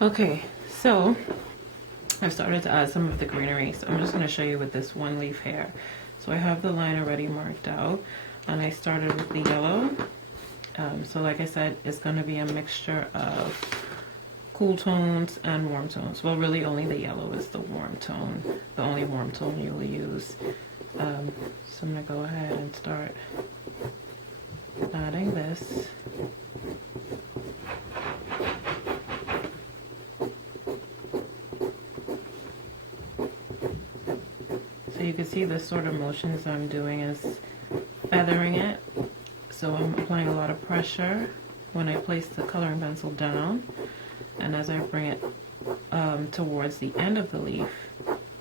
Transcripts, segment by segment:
Okay, so I've started to add some of the greenery. So I'm just going to show you with this one leaf here. So I have the line already marked out, and I started with the yellow. So like I said, it's going to be a mixture of cool tones and warm tones. Well, really only the yellow is the warm tone, the only warm tone you'll use. So I'm going to go ahead and start adding this. So you can see the sort of motions I'm doing is feathering it. So I'm applying a lot of pressure when I place the coloring pencil down, and as I bring it towards the end of the leaf,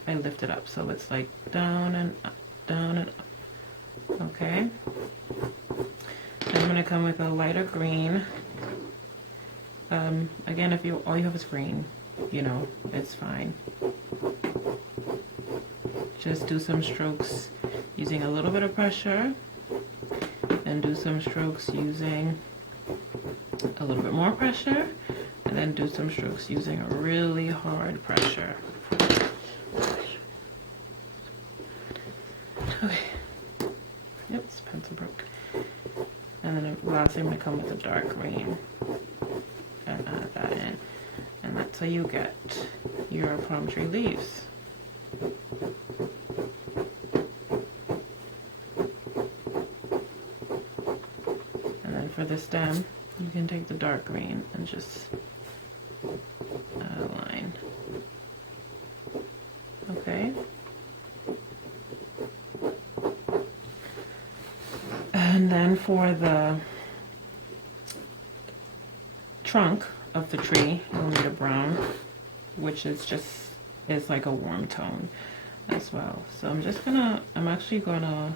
I lift it up. So it's like down and up, down and up. Okay. Then I'm going to come with a lighter green. Again, if all you have is green, you know, it's fine. Just do some strokes using a little bit of pressure, and do some strokes using a little bit more pressure, and then do some strokes using a really hard pressure. Okay. Yep, this pencil broke. And then lastly, I'm going to come with a dark green and add that in. And that's how you get your palm tree leaves. For the stem, you can take the dark green and just add a line. Okay. And then for the trunk of the tree, you'll need a brown, which is like a warm tone as well. So I'm actually gonna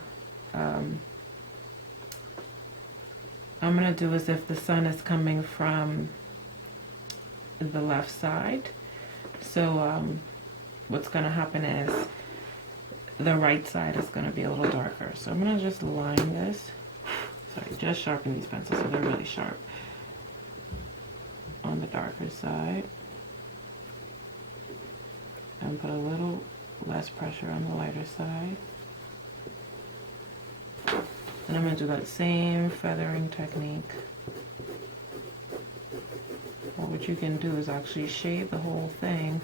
I'm going to do as if the sun is coming from the left side. So what's going to happen is the right side is going to be a little darker. So I'm going to just line this. Sorry, just sharpen these pencils so they're really sharp. On the darker side. And put a little less pressure on the lighter side. And I'm going to do that same feathering technique. Or what you can do is actually shade the whole thing.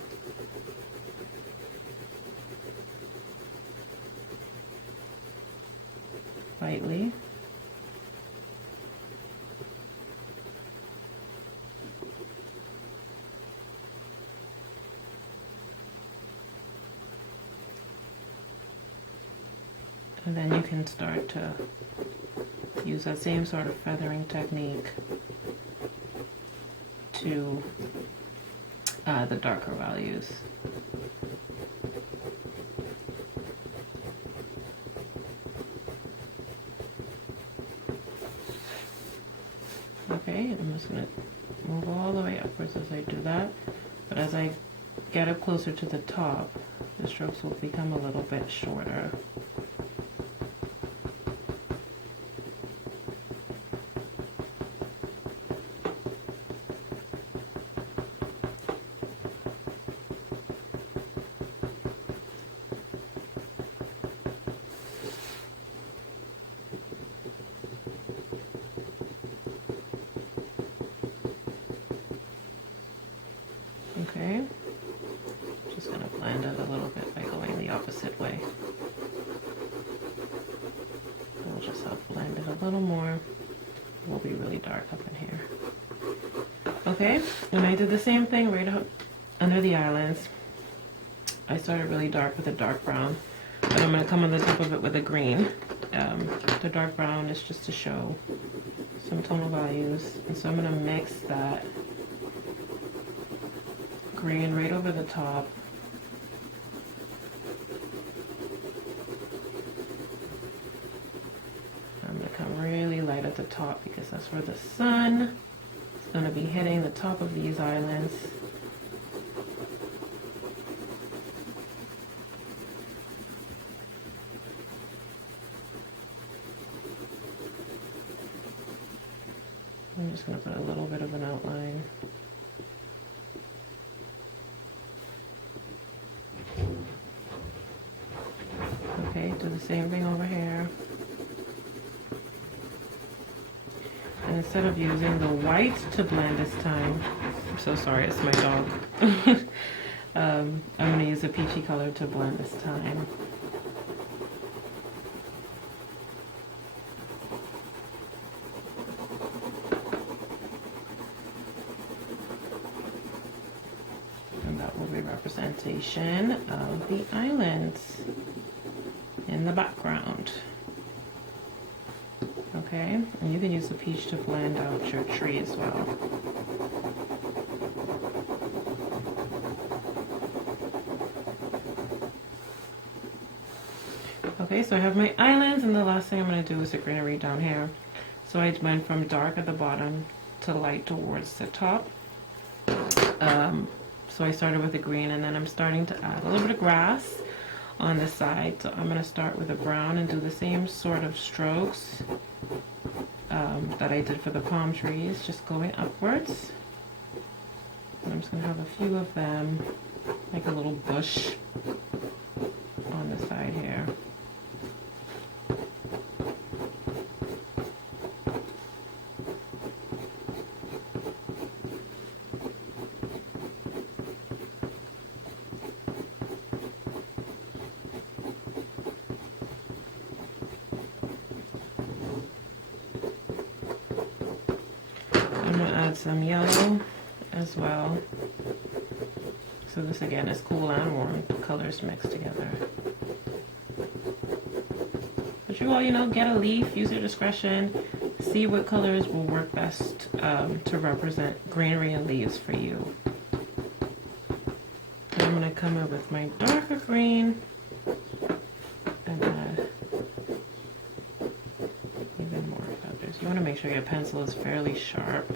Lightly. And then you can start to use that same sort of feathering technique to the darker values. Okay, I'm just going to move all the way upwards as I do that. But as I get up closer to the top, the strokes will become a little bit shorter. Okay, just going to blend it a little bit by going the opposite way. We'll just help blend it a little more. It will be really dark up in here. Okay, and I did the same thing right up under the islands. I started really dark with a dark brown, but I'm going to come on the top of it with a green. The dark brown is just to show some tonal values, and so I'm going to mix that green right over the top. I'm going to come really light at the top because that's where the sun is going to be hitting the top of these islands. I'm just going to put a little bit of an outline. Same thing over here. And instead of using the white to blend this time, I'm so sorry, it's my dog. I'm going to use a peachy color to blend this time. And that will be representation of the islands in the background. Okay, and you can use the peach to blend out your tree as well. Okay, so I have my islands, and the last thing I'm going to do is the greenery down here. So I went from dark at the bottom to light towards the top. So I started with the green, and then I'm starting to add a little bit of grass on the side. So I'm going to start with a brown and do the same sort of strokes that I did for the palm trees, just going upwards. And I'm just going to have a few of them, like a little bush on the side here. Some yellow as well. So this again is cool and warm, colors mixed together. But you all, you know, get a leaf, use your discretion, see what colors will work best to represent greenery and leaves for you. And I'm going to come in with my darker green and add even more feathers. You want to make sure your pencil is fairly sharp.